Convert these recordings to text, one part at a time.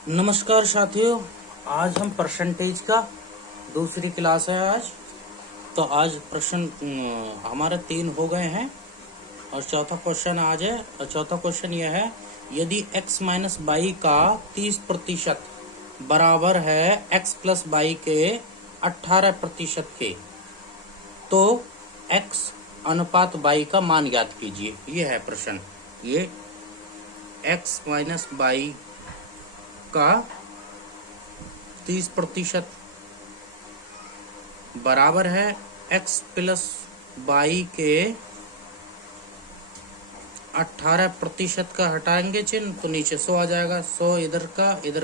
नमस्कार साथियों, आज हम परसेंटेज का दूसरी क्लास है आज। तो आज प्रश्न हमारे 3 हो गए हैं और चौथा क्वेश्चन आज है। और चौथा क्वेश्चन यह है, यदि x माइनस बाई का 30% बराबर है x प्लस बाई के 18% के, तो x अनुपात बाई का मान ज्ञात कीजिए। ये है प्रश्न। ये x माइनस बाई का 30% बराबर है x प्लस बाई के 18% का। हटाएंगे चिन्ह तो नीचे 100 आ जाएगा। 100 इधर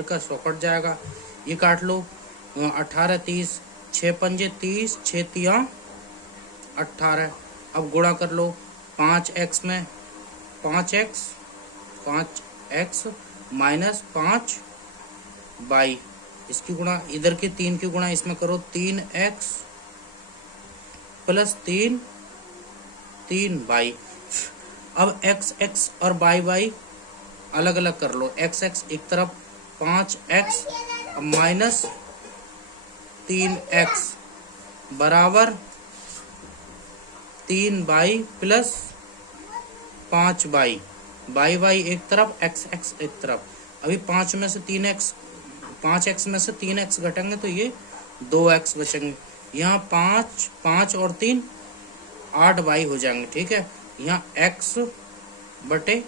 का 100 कट जाएगा। ये काट लो। 18 30 6 पंजे 30 6 तिया 18। अब गुणा कर लो 5x में 5x माइनस 5 बाई। इसकी गुणा इधर की 3 की गुणा इसमें करो 3x प्लस 3 बाई। अब x और बाई अलग अलग कर लो। x एक तरफ 5x माइनस 3x बराबर 3 बाई प्लस 5 बाई। बाई एक तरफ x एक तरफ। अभी 5 में से 3x घटेंगे तो ये 2x बचेंगे। यहाँ 5 और 3 8 बाई हो जाएंगे। ठीक है, यहाँ x बटे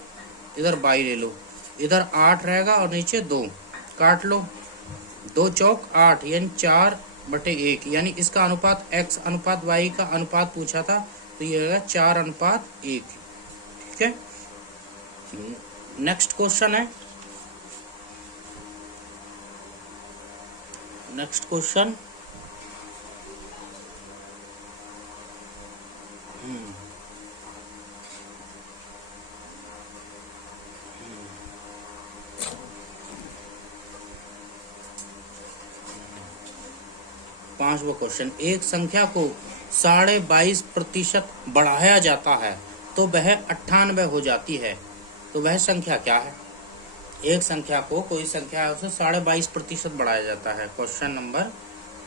इधर बाई ले लो। इधर 8 रहेगा और नीचे 2 काट लो। 2 चौक 8 यानी 4/1। यानी इसका अनुपात x अनुपात y का अनुपात पूछा था तो ये रहेगा 4:1। ठीक है, नेक्स्ट क्वेश्चन है। नेक्स्ट क्वेश्चन 5वां क्वेश्चन। एक संख्या को 22.5% बढ़ाया जाता है तो वह 98 हो जाती है, तो वह संख्या क्या है? एक संख्या को, कोई संख्या है, उसे 22.5% बढ़ाया जाता है। क्वेश्चन नंबर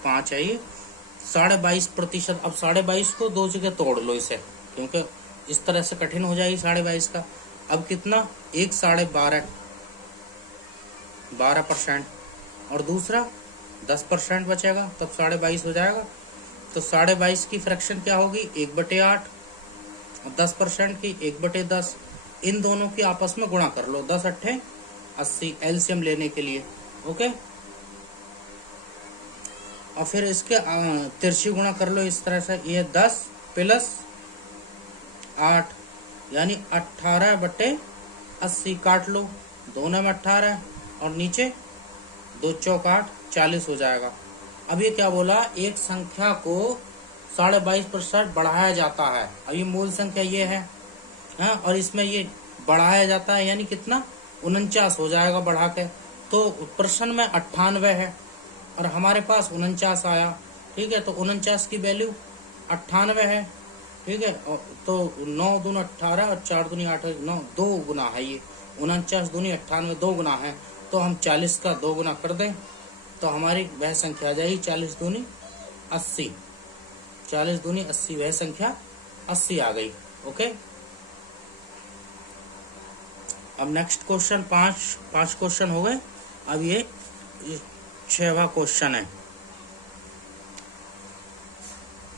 5 है ये। 22.5%। अब 22.5 को 2 जगह तोड़ लो इसे, क्योंकि इस तरह से कठिन हो जाएगी 22.5 का। अब कितना, एक 12% और दूसरा 10% बचेगा, तब 22.5 हो जाएगा। तो 22.5 की फ्रैक्शन क्या होगी, 1/8 और 10% की 1/10। इन दोनों की आपस में गुणा कर लो। 10 8 80 एलसीएम लेने के लिए। ओके, और फिर इसके तिरछी गुणा कर लो इस तरह से। ये 10 प्लस 8 यानी 18/80 काट लो। दोनों में 18 और नीचे 2 चौक 8 40 हो जाएगा। अब ये क्या बोला, एक संख्या को 22.5% बढ़ाया जाता है। अब ये मूल संख्या ये है, हाँ, और इसमें ये बढ़ाया जाता है यानी कितना, 49 हो जाएगा बढ़ा के। तो प्रश्न में 98 है और हमारे पास 49 आया। ठीक है, तो 49 की वैल्यू 98 है। ठीक है, तो 9 दूनी 18 और 4 दूनी 8, 9 2 गुना है ये। 49 दूनी 98 2 गुना है, तो हम 40 का 2 गुना कर दें तो हमारी वह संख्या आ जाएगी 40 दूनी 80। 40 दूनी 80, वह संख्या 80 आ गई। ओके, अब नेक्स्ट क्वेश्चन 5 क्वेश्चन हो गए। अब ये 6वां क्वेश्चन है।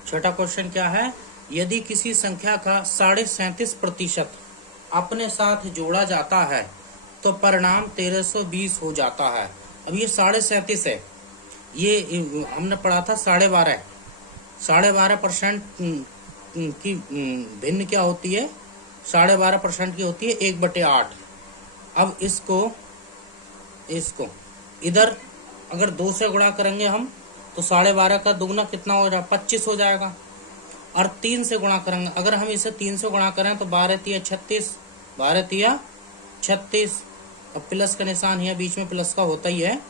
6ठा क्वेश्चन क्या है, यदि किसी संख्या का 37.5% अपने साथ जोड़ा जाता है तो परिणाम 1320 हो जाता है। अब ये 37.5 है, ये हमने पढ़ा था 12.5% की भिन्न क्या होती है, 12.5% की होती है 1/8। अब इसको इधर अगर 2 से गुणा करेंगे हम तो 12.5 का दुगना कितना हो जाएगा, 25 हो जाएगा। और 3 से गुणा करेंगे, अगर हम इसे 3 से गुणा करें तो 12 तिया 36, 12 तिया 36। अब प्लस का निशान है, बीच में प्लस का होता ही है।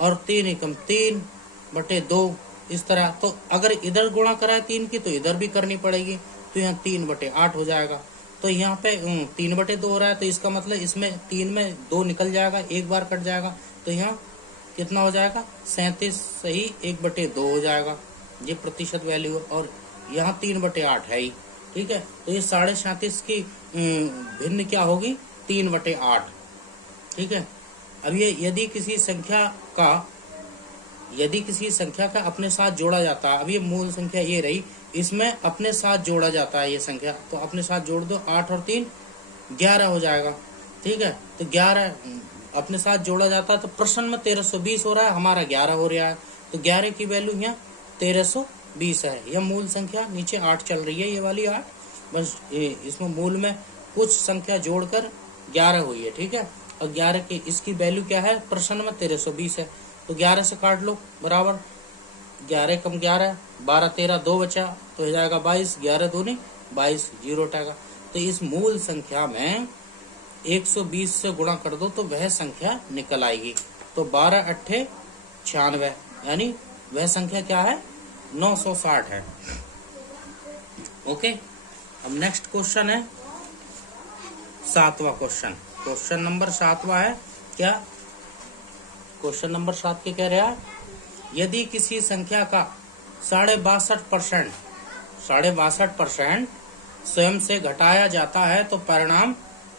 और 3 एकम 3/2 इस तरह। तो अगर इधर गुणा करा है 3 की तो इधर भी करनी पड़ेगी, तो यहाँ 3/8 हो जाएगा। तो यहाँ पे 3/2 हो रहा है, तो इसका मतलब इसमें 3 में 2 निकल जाएगा, एक बार कट जाएगा, तो यहाँ कितना हो जाएगा 37 सही 1/2 हो जाएगा, ये प्रतिशत वैल्यू है। और यहाँ 3/8 है ही, ठीक है। तो ये 37.5 की भिन्न क्या होगी 3/8, ठीक है। अब ये यदि किसी संख्या का अपने साथ जोड़ा जाता है, अब ये मूल संख्या ये रही, इसमें अपने साथ जोड़ा जाता है ये संख्या, तो अपने साथ जोड़ दो, 8 और 3 11 हो जाएगा, ठीक है। तो 11 अपने साथ जोड़ा जाता है, तो प्रश्न में 1320 हो रहा है, हमारा 11 हो रहा है, तो 11 की वैल्यू यहाँ 1320 है। यह मूल संख्या, नीचे 8 चल रही है, ये वाली 8, बस इसमें मूल में कुछ संख्या जोड़कर 11 हुई है, ठीक है। और 11 की इसकी वैल्यू क्या है, प्रश्न में 1320 है, तो 11 से काट लो, बराबर 11 कम 11, 12 13 2 बचा, तो हो जाएगा 22, 11 दूनी 22, जीरो उठाएगा। तो इस मूल संख्या में 120 से गुणा कर दो तो वह संख्या निकल आएगी। तो 12 अट्ठे 96, यानी वह संख्या क्या है 960 है। ओके, अब नेक्स्ट क्वेश्चन है 7वां क्वेश्चन। क्वेश्चन नंबर 7वां है क्या, क्वेश्चन नंबर 7 के कह रहा है, यदि किसी संख्या का 62.5% स्वयं से घटाया जाता है तो परिणाम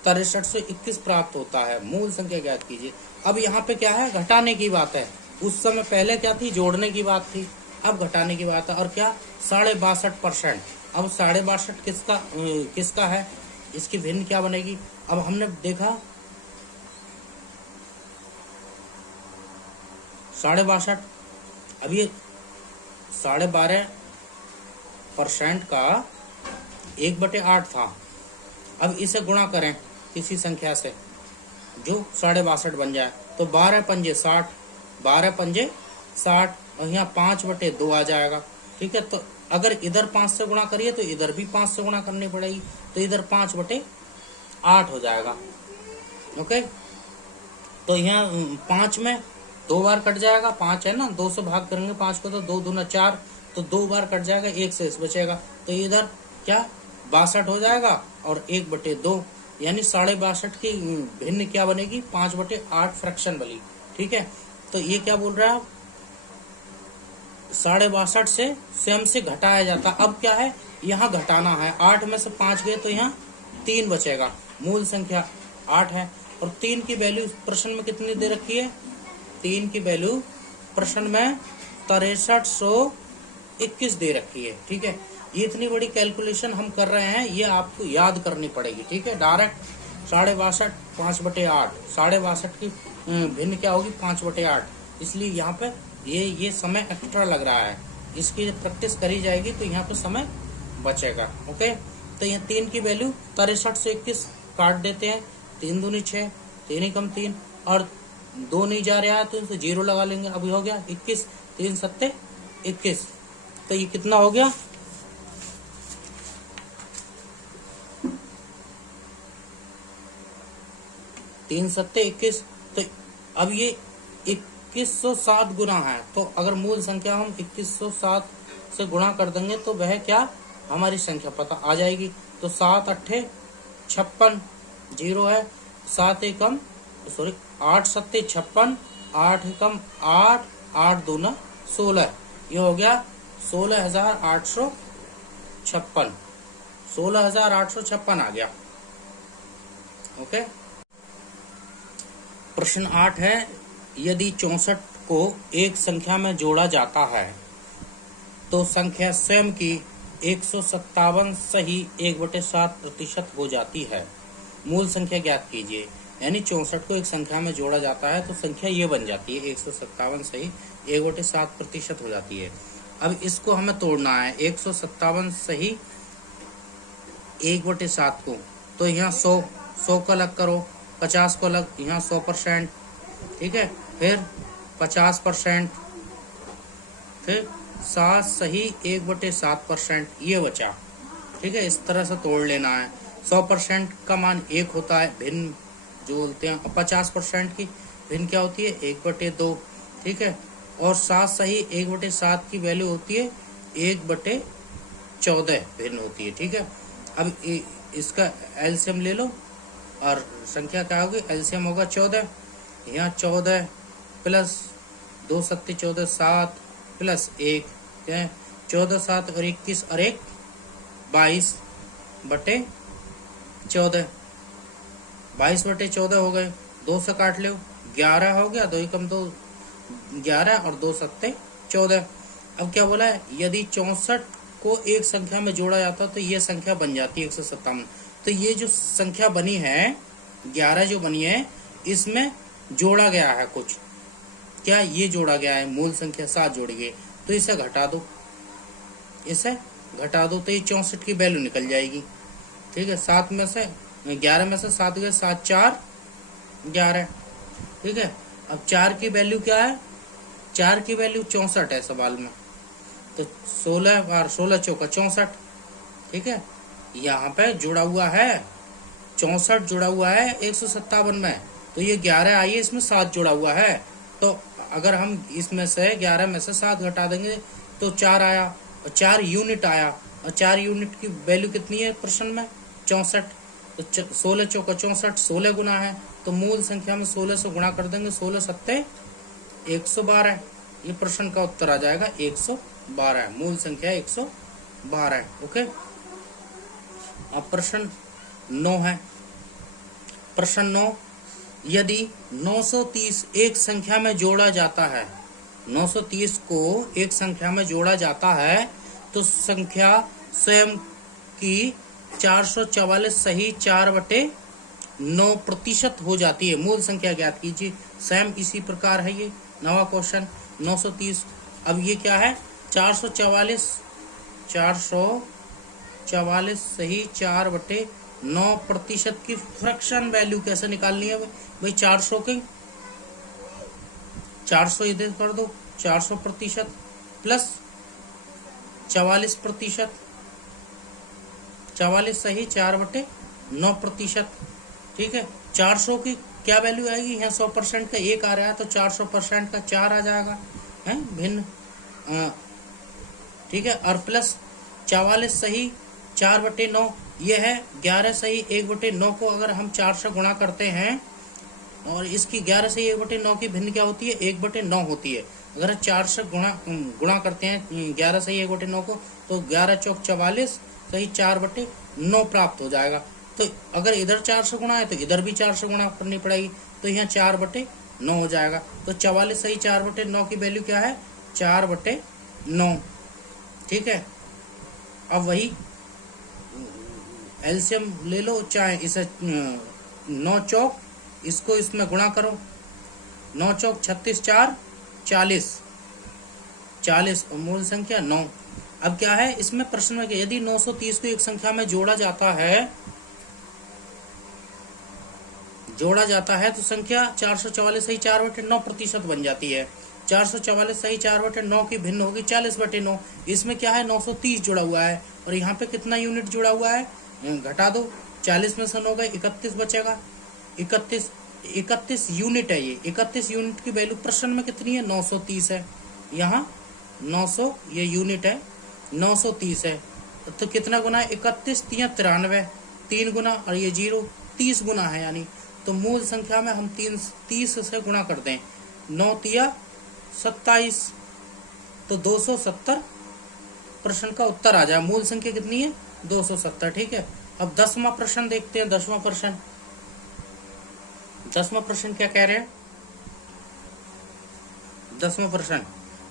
6321 प्राप्त होता है। मूल संख्या ज्ञात कीजिए। अब यहाँ पे क्या है, घटाने की बात है, उस समय पहले क्या थी, जोड़ने की बात थी, अब घटाने की बात है। और क्या 62.5%, अब 62.5 किसका है, इसकी भिन्न क्या बनेगी। अब हमने देखा 62.5, अब ये 12.5% का 1/8 था। अब इसे गुणा करें किसी संख्या से जो 62.5 बन जाए, तो 12 पंजे 60, 12 पंजे 60, और यहाँ 5/2 आ जाएगा, ठीक है। तो अगर इधर 5 से गुणा करिए तो इधर भी 5 से गुणा करनी पड़ेगी, तो इधर 5/8 हो जाएगा। ओके, तो यहाँ 5 में 2 बार कट जाएगा, 5 है ना, 2 से भाग करेंगे 5 को, तो 2 दूना 4, तो 2 बार कट जाएगा, 1 से बचेगा, तो इधर क्या 62 हो जाएगा, और 1/2, यानी 62.5 की भिन्न क्या बनेगी 5/8 फ्रैक्शन वाली, ठीक है। तो ये क्या बोल रहा है, 62.5 से स्वयं से घटाया जाता। अब क्या है, यहाँ घटाना है, 8 में से 5 गए तो यहाँ 3 बचेगा, मूल संख्या 8 है, और 3 की वैल्यू प्रश्न में कितनी दे रखी है, 3 की वैल्यू प्रश्न में 6321 दे रखी है, ठीक है। ये इतनी बड़ी कैलकुलेशन हम कर रहे हैं, ये आपको याद करनी पड़ेगी, ठीक है। डायरेक्ट 62.5 5/8, 62.5 की भिन्न क्या होगी 5/8, इसलिए यहाँ पे ये समय एक्स्ट्रा लग रहा है, इसकी प्रैक्टिस करी जाएगी तो यहाँ पे समय बचेगा। ओके, तो यहाँ 3 की वैल्यू 63 से 21 काट देते हैं, 3 दूनी 6, 3 कम 3, और 2 नहीं जा रहा है तो इसे 0 लगा लेंगे। अभी हो गया 21, 3 सत्ते 21, तो ये कितना हो गया 3 सत्ते 21। तो अब ये 2107 गुना है, तो अगर मूल संख्या हम 2107 से गुणा कर देंगे तो वह क्या हमारी संख्या पता आ जाएगी। तो 7 अट्ठे 56, 0 है, 7 एकम 8 सत्ते 56, 8 एकम 8, 8 दूना 16, ये हो गया 16,856, 16,856 आ गया। ओके, प्रश्न 8 है, यदि 64 को एक संख्या में जोड़ा जाता है तो संख्या स्वयं की 157 सही 1/7% हो जाती है। मूल संख्या ज्ञात कीजिए। यानी 64 को एक संख्या में जोड़ा जाता है तो संख्या ये बन जाती है 157 सही 1/7% हो जाती है। अब इसको हमें तोड़ना है, 157 सही 1/7 को, तो यहाँ 100 का अलग करो, 50 को अलग, यहाँ 100%, ठीक है, फिर 50%, फिर 7 सही 1/7%, ये बचा, ठीक है। इस तरह से तोड़ लेना है। 100% का मान 1 होता है, भिन्न जो बोलते हैं, और 50% की भिन्न क्या होती है 1/2, ठीक है। और 7 सही 1/7 की वैल्यू होती है 1/14 भिन्न होती है, ठीक है। अब इसका एलसीएम ले लो और संख्या क्या होगी, एलसीएम होगा 14। यहाँ 14 प्लस 2 सत्ते 14 7 प्लस 1 क्या है 14 7 और 21 और 1 22 बटे 14, 22 बटे 14 हो गए। 2 से काट लो 11 हो गया, 2 एकम 2 11 और 2 सत्ते 14। अब क्या बोला है, यदि 64 को एक संख्या में जोड़ा जाता तो ये संख्या बन जाती है 157। तो ये जो संख्या बनी है 11 जो बनी है इसमें जोड़ा गया है कुछ, क्या ये जोड़ा गया है, मूल संख्या 7 जोड़ी गई, तो इसे घटा दो, इसे घटा दो तो ये 64 की वैल्यू निकल जाएगी। ठीक है, 7 में से 11 में से 7 गए, 7 4 11। ठीक है, अब 4 की वैल्यू क्या है, 4 की वैल्यू 64 है सवाल में, तो 16 और 16 चौका 64। ठीक है, यहाँ पे जुड़ा हुआ है 64 जुड़ा हुआ है 157 में, तो ये 11 आई है, इसमें 7 जुड़ा हुआ है, तो अगर हम इसमें से 11 में से 7 घटा देंगे तो 4 आया और 4 यूनिट आया, और 4 यूनिट की वैल्यू कितनी है प्रश्न में 64, तो 16 चौका 64, 16 गुना है, तो मूल संख्या में 16 से गुणा कर देंगे, 16 सत्ते 112, ये प्रश्न का उत्तर आ जाएगा 112, मूल संख्या 112। ओके, अब प्रश्न 9 है। प्रश्न 9, यदि 930 एक संख्या में जोड़ा जाता है, 930 को एक संख्या में जोड़ा जाता है तो संख्या स्वयं की 444 सही 4/9% हो जाती है। मूल संख्या ज्ञात कीजिए। स्वयं इसी प्रकार है ये नवा क्वेश्चन 930। अब ये क्या है, 444 सही 4/9% की फ्रैक्शन वैल्यू कैसे निकालनी है भाई, 400 की 400 इधर कर दो, 400% प्लस 44%, 44 सही 4/9%। ठीक है, 400 की क्या वैल्यू आएगी, यहाँ 100% का 1 आ रहा है तो 400% का 4 आ जाएगा, है भिन्न। ठीक है, और प्लस 44 सही 4/9, ये है 11 सही 1/9 को अगर हम 4 से गुणा करते हैं, और इसकी 11 सही 1/9 की भिन्न क्या होती है, 1/9 होती है। अगर 4 से गुणा करते हैं 11 सही 1/9 को, तो 11 चौक 44 सही 4/9 प्राप्त हो जाएगा। तो अगर इधर 4 से गुणा है तो इधर भी 4 से गुणा करनी पड़ेगी, तो यहाँ 4/9 हो जाएगा। तो 44 सही 4/9 की वैल्यू क्या है, 4/9। ठीक है, अब वही एलसीएम ले लो, चाहे इसे 9 चौक इसको इसमें गुणा करो, 9 चौक 36 4 40 और मूल संख्या 9। अब क्या है इसमें प्रश्न में, यदि 930 को एक संख्या में जोड़ा जाता है तो संख्या 444 सही 4/9% बन जाती है। 444 सही 4/9 की भिन्न होगी 40/9। इसमें क्या है 930 जुड़ा हुआ है, और यहाँ पे कितना यूनिट जुड़ा हुआ है, घटा दो, 40 में से 9 गए 31 बचेगा, 31 यूनिट है ये। 31 यूनिट की वैल्यू प्रश्न में कितनी है, 930 है, यहाँ 900 ये यूनिट है, 930 है, तो कितना गुना है, 31 3 93, 3 गुना और ये 0 30 गुना है, यानी तो मूल संख्या में हम 30 से गुणा कर दें, 9 3 27, तो 270 प्रश्न का उत्तर आ जाए। मूल संख्या कितनी है, 270। ठीक है, अब 10वां प्रश्न देखते हैं। 10वां प्रश्न क्या कह रहे हैं, 10वां प्रश्न,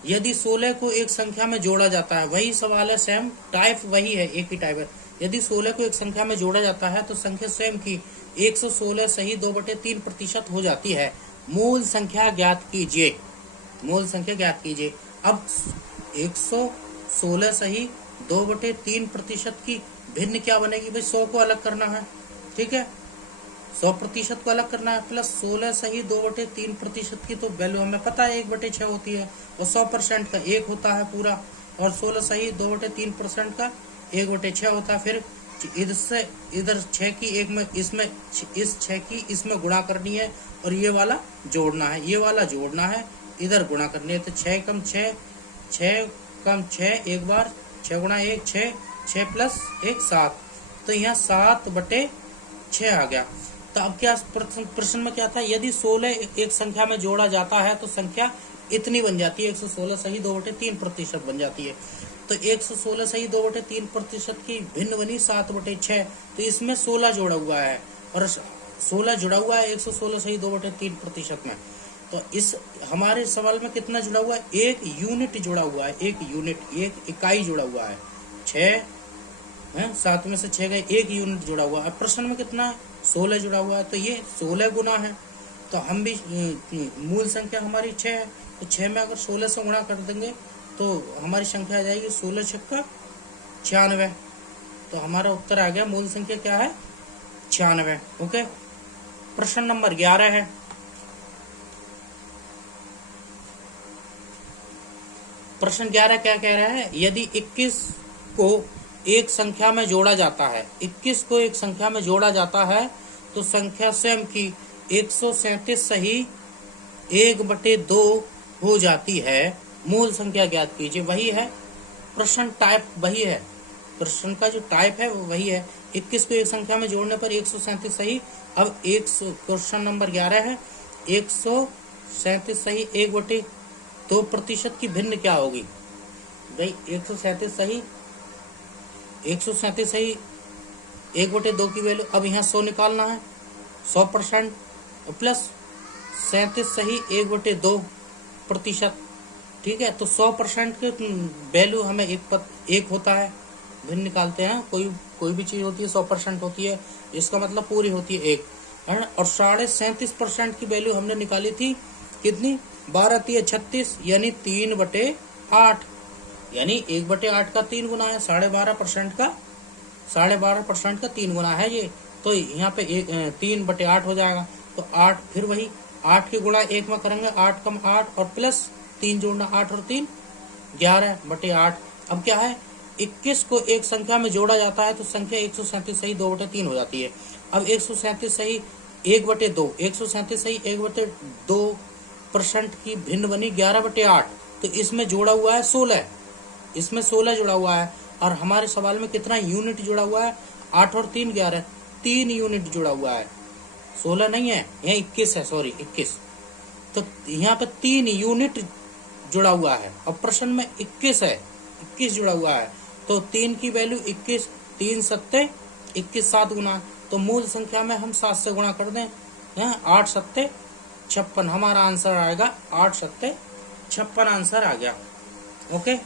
यदि 16 को एक संख्या में जोड़ा जाता है, वही सवाल है, सेम टाइप वही है, एक ही टाइप है। यदि 16 को एक संख्या में जोड़ा जाता है तो संख्या स्वयं की 116 सही 2/3% हो जाती है। मूल संख्या ज्ञात कीजिए, मूल संख्या ज्ञात कीजिए। अब 116 सही 2/3% की भिन्न क्या बनेगी भाई, 100 को अलग करना है। ठीक है, 100% को अलग करना है, प्लस 16 सही 2/3% की तो वैल्यू हमें पता है 1/6 होती है, और 100% का 1 होता है पूरा, और 16 सही 2/3% का 1/6 होता है। फिर इधर 6 की एक में इसमें इस 6 की इसमें गुणा करनी है, और ये वाला जोड़ना है, ये वाला जोड़ना है, इधर गुणा करनी है, तो 6 कम 6 6 कम 6 एक बार, 6 गुणा 1 6 6 प्लस 1 7, तो यहाँ 7/6 आ गया। तो अब क्या प्रश्न में क्या था, यदि 16 एक संख्या में जोड़ा जाता है तो संख्या इतनी बन जाती है, 116 सही 2/3% बन जाती है। तो 116 सही 2/3% की भिन्न बनी 7/6। तो इसमें 16 जोड़ा हुआ है और 16 जुड़ा हुआ है 116 सही 2/3% में। तो इस हमारे सवाल में कितना जुड़ा हुआ है, एक यूनिट जुड़ा हुआ है, एक यूनिट, एक इकाई जुड़ा हुआ है। 6 है, 7 में से 6 गए, एक यूनिट जुड़ा हुआ है। प्रश्न में कितना 16 जुड़ा हुआ है, तो ये 16 गुना है। तो हम भी मूल संख्या हमारी 6 है, तो 6 में अगर 16 से गुणा कर देंगे तो हमारी संख्या आ जाएगी 16 छक्का 96। तो हमारा उत्तर आ गया, मूल संख्या क्या है 96। ओके, प्रश्न नंबर 11 है। प्रश्न 11 क्या कह रहा है, यदि 21 को एक संख्या में जोड़ा जाता है, 21 को एक संख्या में जोड़ा जाता है तो संख्या स्वयं की 137 सही 1/2 हो जाती है। मूल संख्या ज्ञात कीजिए। वही है प्रश्न, टाइप वही है, प्रश्न का जो टाइप है वो वही है। 21 को एक संख्या में जोड़ने पर 137 सही। अब क्वेश्चन नंबर 11 है, 137 सही 1/2% की भिन्न क्या होगी भाई। 137 सही 1/2 की वैल्यू, अब यहाँ 100 निकालना है, 100% प्लस 37 सही 1/2%। ठीक है, तो 100% के वैल्यू हमें एक होता है, भिन्न निकालते हैं, कोई भी चीज होती है 100% होती है, इसका मतलब पूरी होती है 1 है ना। और 37.5% की वैल्यू हमने निकाली थी कितनी, 12×3 = 36, यानी 3/8, यानी 1/8 का 3 गुना है, 12.5% का 3 गुना है ये। तो यहाँ पे 3/8 हो जाएगा। तो 8, फिर वही 8 के गुणा 1 में करेंगे, 8 कम 8 और प्लस 3 जोड़ना, 8 और 3 11/8। अब क्या है, 21 को एक संख्या में जोड़ा जाता है तो संख्या 137 सही 2/3 हो जाती है। अब 137 सही 1/2, 137 सही 1/2% की भिन्न बनी 11/8। तो इसमें जोड़ा हुआ है 16, इसमें 16 जुड़ा हुआ है। और हमारे सवाल में कितना यूनिट जुड़ा हुआ है, 8 और 3 11, 3 यूनिट जुड़ा हुआ है, 16 नहीं है, यहाँ 21 है, सॉरी 21। तो यहाँ पे 3 यूनिट जुड़ा हुआ है और प्रश्न में 21 है, 21 जुड़ा हुआ है। तो 3 की वैल्यू 21, 3 7 21, 7 गुना। तो मूल संख्या में हम 7 से गुणा कर दें, 8 7 56, हमारा आंसर आएगा 8 7 56 आंसर आ गया। ओके,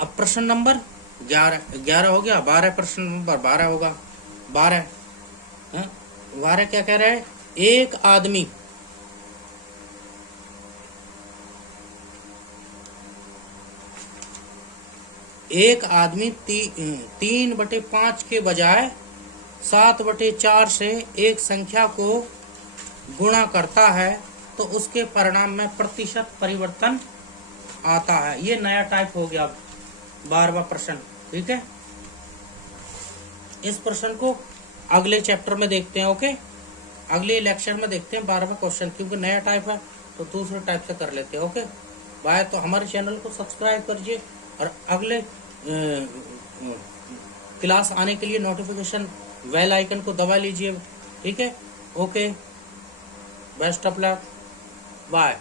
अब प्रश्न नंबर 11 हो गया, 12 प्रश्न नंबर 12 होगा। 12 क्या कह रहा है, एक आदमी एक आदमी 3/5 के बजाय 7/4 से एक संख्या को गुणा करता है तो उसके परिणाम में प्रतिशत परिवर्तन आता है। ये नया टाइप हो गया 12वां प्रश्न। ठीक है, इस प्रश्न को अगले चैप्टर में देखते हैं। ओके, अगले लेक्चर में देखते हैं 12वां क्वेश्चन, क्योंकि नया टाइप है तो दूसरे टाइप से कर लेते हैं। Okay bye. तो हमारे चैनल को सब्सक्राइब करिए और अगले क्लास आने के लिए नोटिफिकेशन बेल आइकन को दबा लीजिए। ठीक है, okay, best of luck, bye.